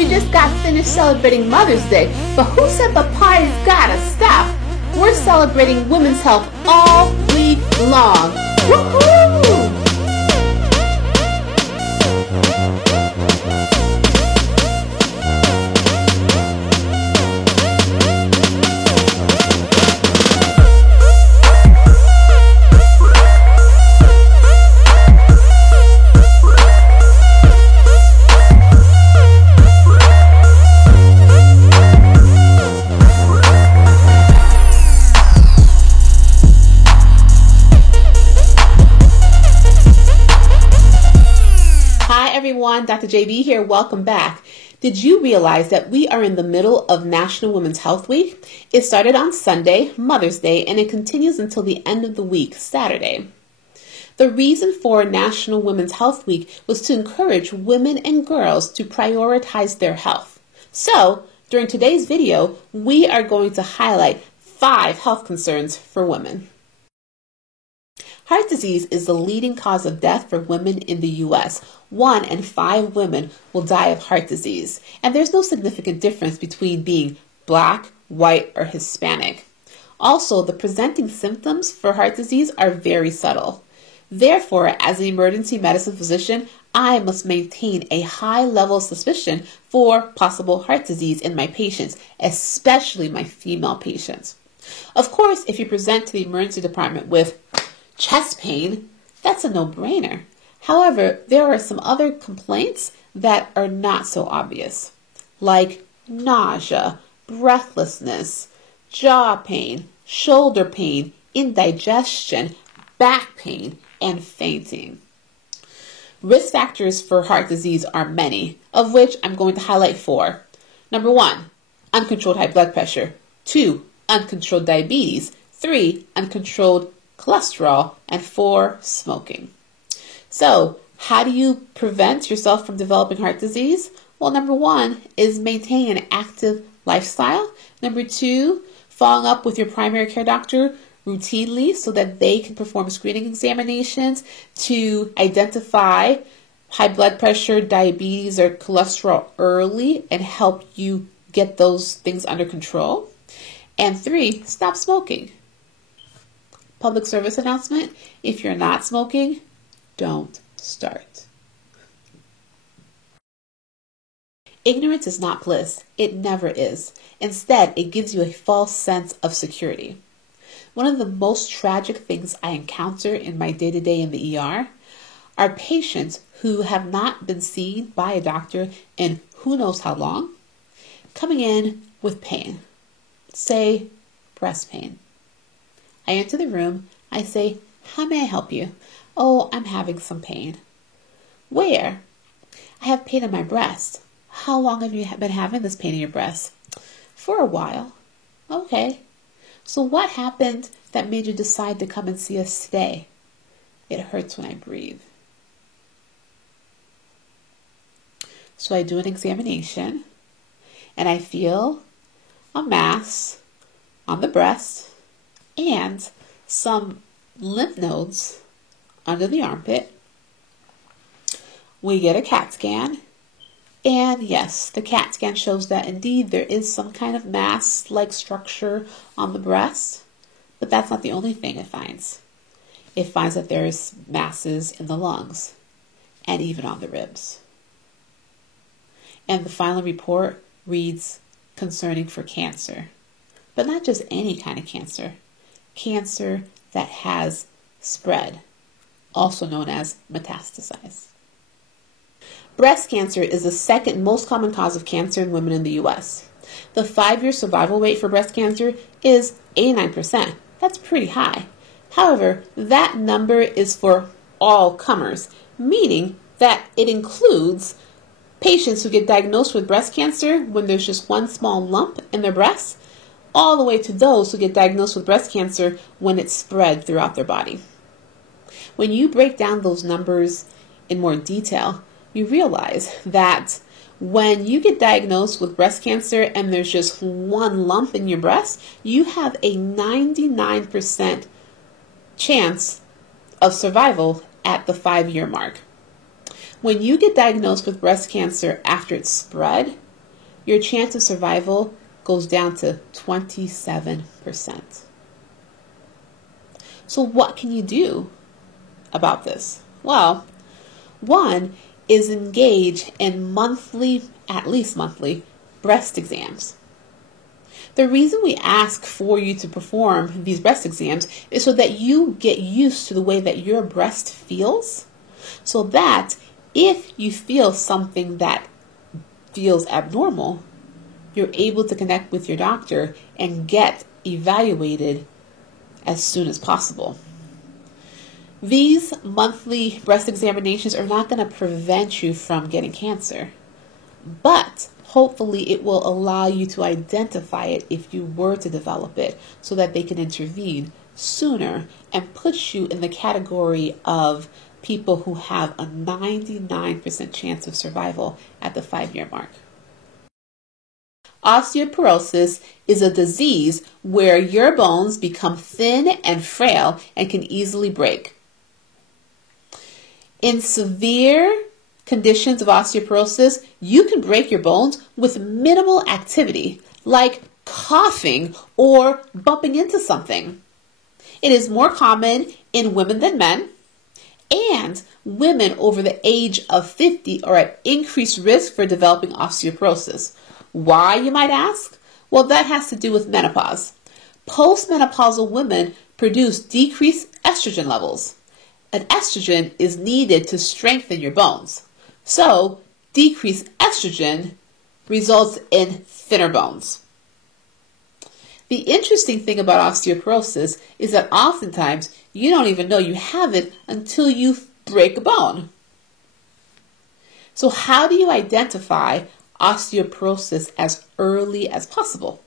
We just got finished celebrating Mother's Day, but who said the party's gotta stop? We're celebrating women's health all week long. Woohoo! Everyone, Dr. JB here. Welcome back. Did you realize that we are in the middle of National Women's Health Week? It started on Sunday, Mother's Day, and it continues until the end of the week, Saturday. The reason for National Women's Health Week was to encourage women and girls to prioritize their health. So, during today's video, we are going to highlight 5 health concerns for women. Heart disease is the leading cause of death for women in the U.S. 1 in 5 women will die of heart disease, and there's no significant difference between being black, white, or Hispanic. Also, the presenting symptoms for heart disease are very subtle. Therefore, as an emergency medicine physician, I must maintain a high level of suspicion for possible heart disease in my patients, especially my female patients. Of course, if you present to the emergency department with chest pain, that's a no-brainer. However, there are some other complaints that are not so obvious, like nausea, breathlessness, jaw pain, shoulder pain, indigestion, back pain, and fainting. Risk factors for heart disease are many, of which I'm going to highlight 4. Number 1, uncontrolled high blood pressure. 2, uncontrolled diabetes. 3, uncontrolled cholesterol. And 4, smoking. So, how do you prevent yourself from developing heart disease? Well, number 1 is maintaining an active lifestyle. Number 2, following up with your primary care doctor routinely so that they can perform screening examinations to identify high blood pressure, diabetes, or cholesterol early and help you get those things under control. And 3, stop smoking. Public service announcement: if you're not smoking, don't start. Ignorance is not bliss. It never is. Instead, it gives you a false sense of security. One of the most tragic things I encounter in my day-to-day in the ER are patients who have not been seen by a doctor in who knows how long, coming in with pain, say breast pain. I enter the room, I say, "How may I help you?" "Oh, I'm having some pain." "Where?" "I have pain in my breast." "How long have you been having this pain in your breast?" "For a while." "Okay. So what happened that made you decide to come and see us today?" "It hurts when I breathe." So I do an examination and I feel a mass on the breast and some lymph nodes under the armpit. We get a CAT scan, and yes, the CAT scan shows that indeed there is some kind of mass-like structure on the breast, but that's not the only thing it finds. It finds that there's masses in the lungs and even on the ribs. And the final report reads concerning for cancer, but not just any kind of cancer. Cancer that has spread, also known as metastasized. Breast cancer is the second most common cause of cancer in women in the U.S. The 5-year survival rate for breast cancer is 89%. That's pretty high. However, that number is for all comers, meaning that it includes patients who get diagnosed with breast cancer when there's just one small lump in their breast, all the way to those who get diagnosed with breast cancer when it's spread throughout their body. When you break down those numbers in more detail, you realize that when you get diagnosed with breast cancer and there's just one lump in your breast, you have a 99% chance of survival at the 5-year mark. When you get diagnosed with breast cancer after it's spread, your chance of survival goes down to 27%. So what can you do about this? Well, one is engage in at least monthly, breast exams. The reason we ask for you to perform these breast exams is so that you get used to the way that your breast feels, so that if you feel something that feels abnormal, you're able to connect with your doctor and get evaluated as soon as possible. These monthly breast examinations are not going to prevent you from getting cancer, but hopefully it will allow you to identify it if you were to develop it, so that they can intervene sooner and put you in the category of people who have a 99% chance of survival at the 5-year mark. Osteoporosis is a disease where your bones become thin and frail and can easily break. In severe conditions of osteoporosis, you can break your bones with minimal activity, like coughing or bumping into something. It is more common in women than men, and women over the age of 50 are at increased risk for developing osteoporosis. Why, you might ask? Well, that has to do with menopause. Postmenopausal women produce decreased estrogen levels. An estrogen is needed to strengthen your bones. So, decreased estrogen results in thinner bones. The interesting thing about osteoporosis is that oftentimes you don't even know you have it until you break a bone. So how do you identify osteoporosis as early as possible?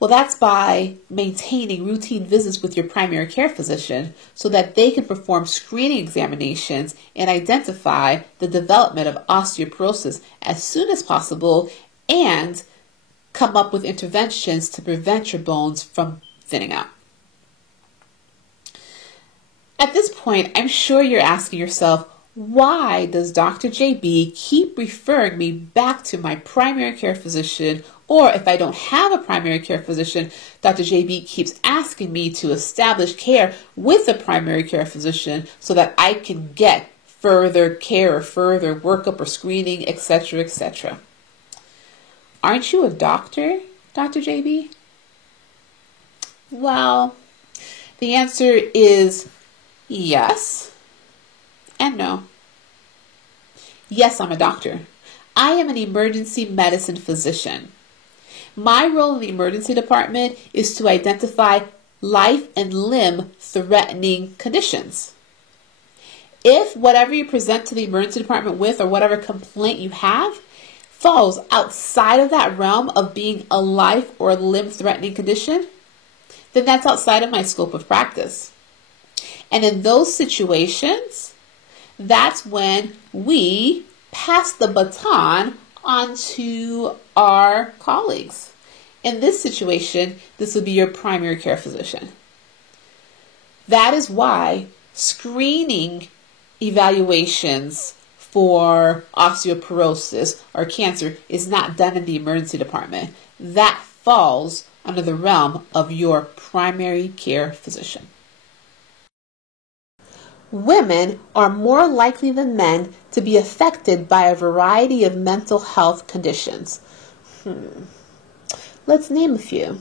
Well, that's by maintaining routine visits with your primary care physician so that they can perform screening examinations and identify the development of osteoporosis as soon as possible and come up with interventions to prevent your bones from thinning out. At this point, I'm sure you're asking yourself, why does Dr. JB keep referring me back to my primary care physician? Or if I don't have a primary care physician, Dr. JB keeps asking me to establish care with a primary care physician so that I can get further care or further workup or screening, etc., etc. Aren't you a doctor, Dr. JB? Well, the answer is yes and no. Yes, I'm a doctor. I am an emergency medicine physician. My role in the emergency department is to identify life and limb threatening conditions. If whatever you present to the emergency department with, or whatever complaint you have, falls outside of that realm of being a life or limb threatening condition, then that's outside of my scope of practice. And in those situations, that's when we pass the baton onto our colleagues. In this situation, this would be your primary care physician. That is why screening evaluations for osteoporosis or cancer is not done in the emergency department. That falls under the realm of your primary care physician. Women are more likely than men to be affected by a variety of mental health conditions. Let's name a few.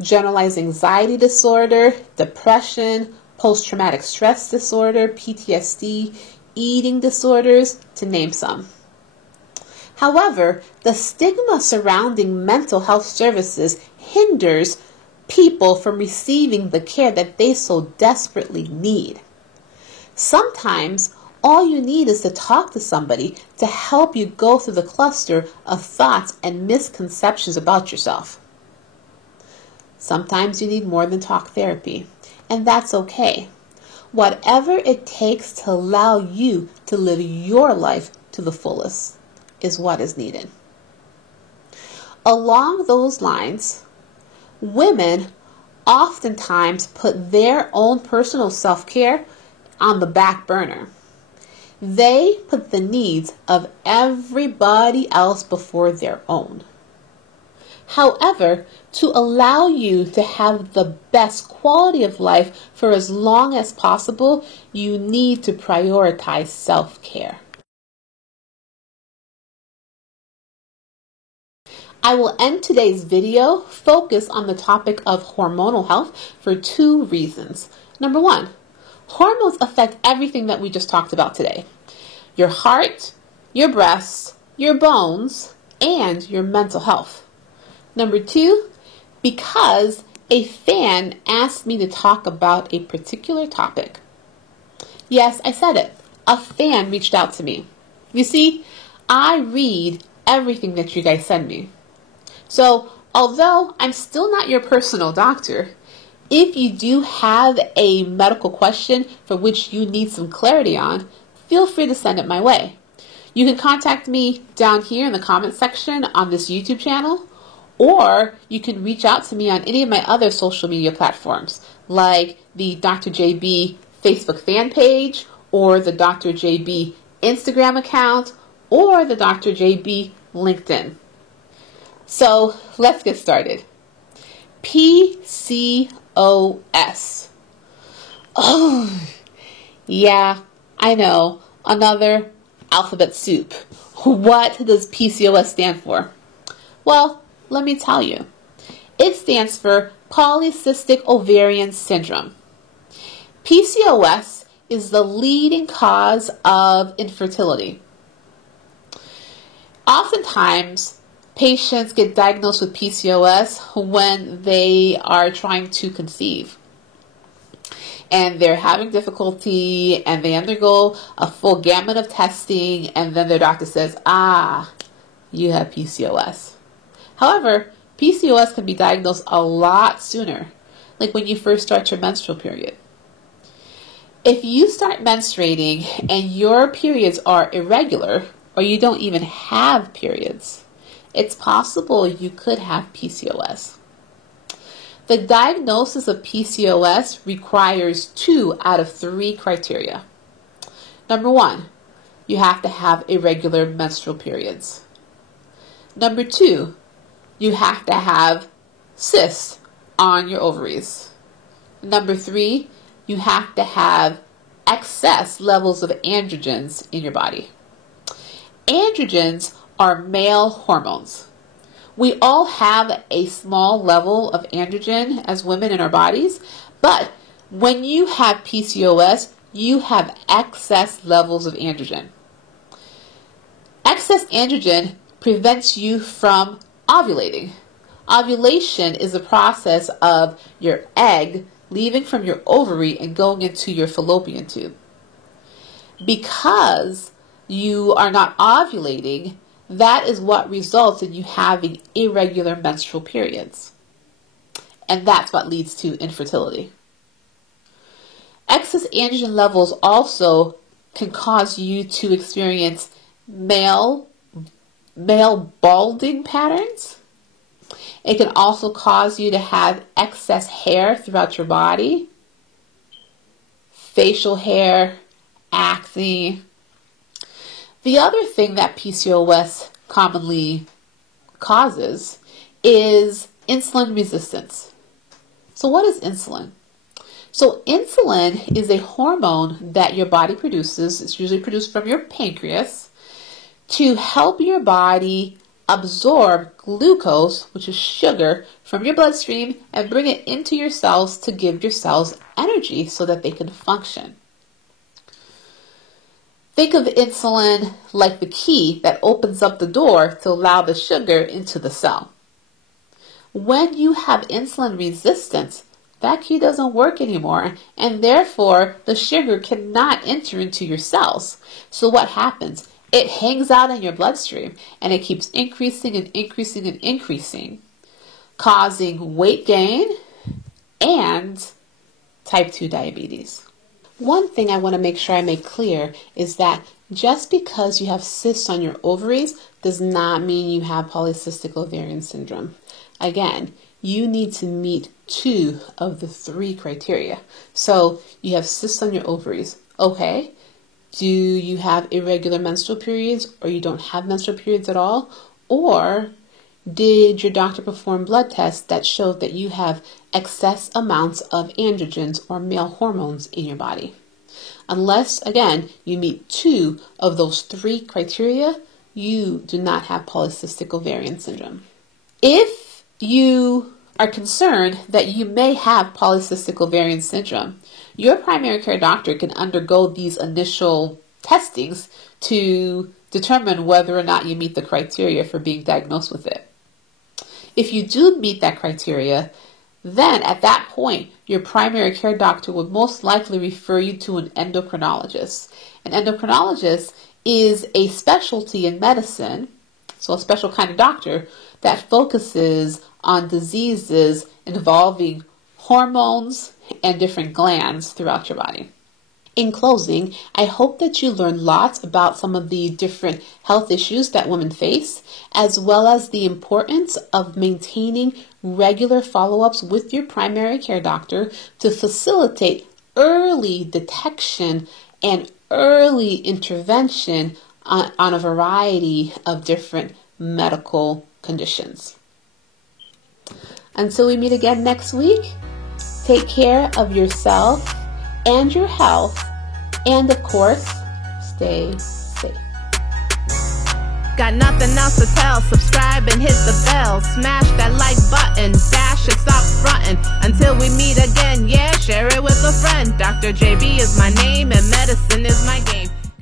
Generalized anxiety disorder, depression, post-traumatic stress disorder, PTSD, eating disorders, to name some. However, the stigma surrounding mental health services hinders people from receiving the care that they so desperately need. Sometimes all you need is to talk to somebody to help you go through the cluster of thoughts and misconceptions about yourself. Sometimes you need more than talk therapy, and that's okay. Whatever it takes to allow you to live your life to the fullest is what is needed. Along those lines, women oftentimes put their own personal self-care on the back burner. They put the needs of everybody else before their own. However, to allow you to have the best quality of life for as long as possible, you need to prioritize self-care. I will end today's video focused on the topic of hormonal health for 2 reasons. Number 1, hormones affect everything that we just talked about today. Your heart, your breasts, your bones, and your mental health. Number 2, because a fan asked me to talk about a particular topic. Yes, I said it. A fan reached out to me. You see, I read everything that you guys send me. So, although I'm still not your personal doctor, if you do have a medical question for which you need some clarity on, feel free to send it my way. You can contact me down here in the comment section on this YouTube channel, or you can reach out to me on any of my other social media platforms, like the Dr. JB Facebook fan page, or the Dr. JB Instagram account, or the Dr. JB LinkedIn. So let's get started. PCOS. Oh, yeah, I know. Another alphabet soup. What does PCOS stand for? Well, let me tell you. It stands for Polycystic Ovarian Syndrome. PCOS is the leading cause of infertility. Oftentimes, patients get diagnosed with PCOS when they are trying to conceive. And they're having difficulty, and they undergo a full gamut of testing, and then their doctor says, you have PCOS. However, PCOS can be diagnosed a lot sooner, like when you first start your menstrual period. If you start menstruating and your periods are irregular, or you don't even have periods, it's possible you could have PCOS. The diagnosis of PCOS requires 2 out of 3 criteria. Number 1, you have to have irregular menstrual periods. Number 2, you have to have cysts on your ovaries. Number 3, you have to have excess levels of androgens in your body. Androgens are male hormones. We all have a small level of androgen as women in our bodies, but when you have PCOS, you have excess levels of androgen. Excess androgen prevents you from ovulating. Ovulation is the process of your egg leaving from your ovary and going into your fallopian tube. Because you are not ovulating, that is what results in you having irregular menstrual periods. And that's what leads to infertility. Excess androgen levels also can cause you to experience male balding patterns. It can also cause you to have excess hair throughout your body, facial hair, acne. The other thing that PCOS commonly causes is insulin resistance. So what is insulin? So insulin is a hormone that your body produces. It's usually produced from your pancreas to help your body absorb glucose, which is sugar, from your bloodstream and bring it into your cells to give your cells energy so that they can function. Think of insulin like the key that opens up the door to allow the sugar into the cell. When you have insulin resistance, that key doesn't work anymore, and therefore the sugar cannot enter into your cells. So what happens? It hangs out in your bloodstream, and it keeps increasing and increasing and increasing, causing weight gain and type 2 diabetes. One thing I want to make sure I make clear is that just because you have cysts on your ovaries does not mean you have polycystic ovarian syndrome. Again, you need to meet 2 of the 3 criteria. So you have cysts on your ovaries. Okay, Do you have irregular menstrual periods, or you don't have menstrual periods at all? Or did your doctor perform blood tests that showed that you have excess amounts of androgens or male hormones in your body? Unless, again, you meet 2 of those 3 criteria, you do not have polycystic ovarian syndrome. If you are concerned that you may have polycystic ovarian syndrome, your primary care doctor can undergo these initial testings to determine whether or not you meet the criteria for being diagnosed with it. If you do meet that criteria, then at that point, your primary care doctor would most likely refer you to an endocrinologist. An endocrinologist is a specialty in medicine, so a special kind of doctor that focuses on diseases involving hormones and different glands throughout your body. In closing, I hope that you learned lots about some of the different health issues that women face, as well as the importance of maintaining regular follow-ups with your primary care doctor to facilitate early detection and early intervention on a variety of different medical conditions. Until we meet again next week, take care of yourself and your health, and of course, stay safe. Got nothing else to tell. Subscribe and hit the bell. Smash that like button. Dash and stop frontin'. Until we meet again, yeah, share it with a friend. Dr. JB is my name and medicine is my game.